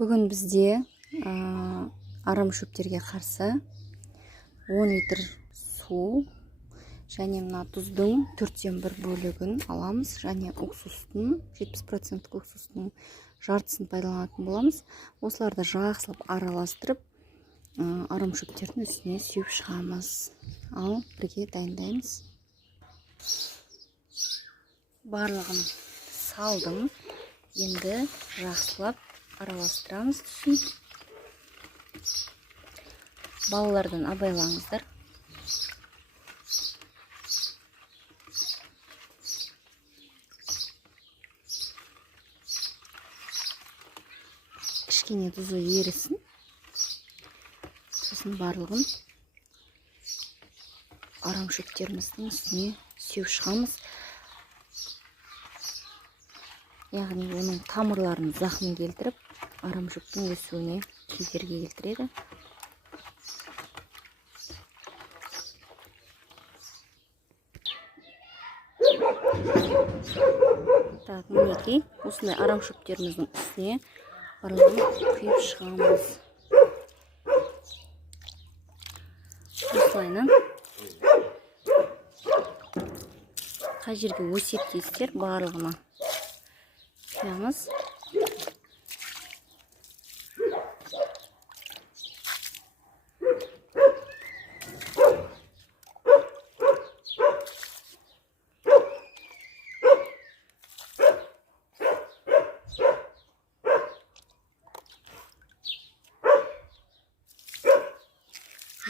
Бүгін бізде арам шөптерге қарсы 10 литр су және мына тұздың 1/4 бөлігін аламыз, және уксустың 70% уксустың жартысын пайдаланатын боламыз. Осыларды жақсылап араластырып, арам шөптердің үстіне сүйіп шығамыз. Ал бірге дайындаймыз. Барлығын салдым. Енді жақсылап араластырамыз түсін. Балалардан абайлаңыздар. Кішкене тұзы ерісін. Сосын барлығын арам шөптеріміздің үстіне сүйіп шығамыз. Яғни оның тамырларын зақым келтіріп, арам шөптің өсуіне кедергі келтіреді. Так, мінекей, осындай арам шөптеріміздің үстіне барлығын құйып шығамыз. Осылайынан қай жерге өсет дейсіздер, барлығына құямыз.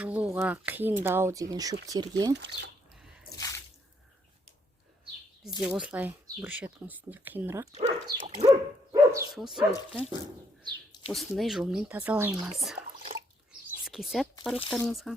Жұлуға қиындау деген шөптерге бізде осылай брусчатканың үстінде қиынырақ. Сол себепті осындай жолмен тазалаймыз. Іске сәт барлықтарыңызға.